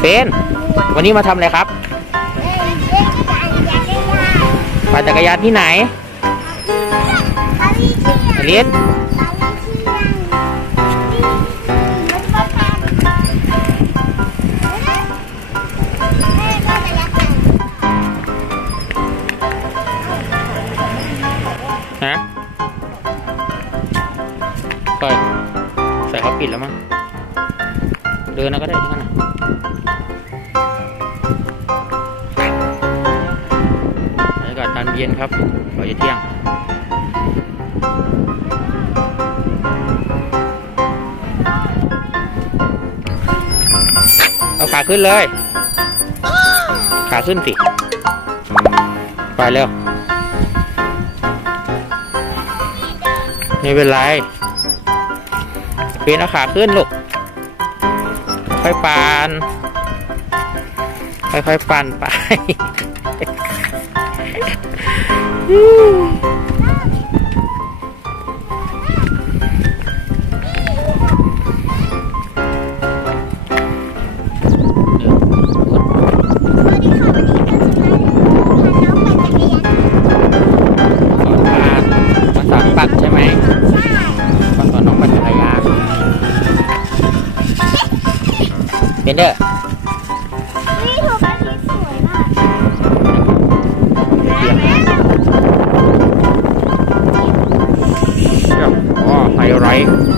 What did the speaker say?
เฟนวันนี้มาทำอะไรครับปั่นจักรยานที่ไหนอลิสฮะปล่อยใส่เขาปิดแล้วมั้งเดินเอาก็ได้ทั้งนั้นนะ เย็นครับก่อนจะเที่ยงเอาขาขึ้นเลย ขาขึ้นสิ ไปเร็วไม่เป็นไรเป็นเอาขาขึ้นลูก ค่อยปันค่อยๆปั่นไป เดี๋ยวสอนพามาสอนปั่นใช่ไหมมาสอ นน้องปั่ยานเป็นเด้ออ๋อไฮไลท์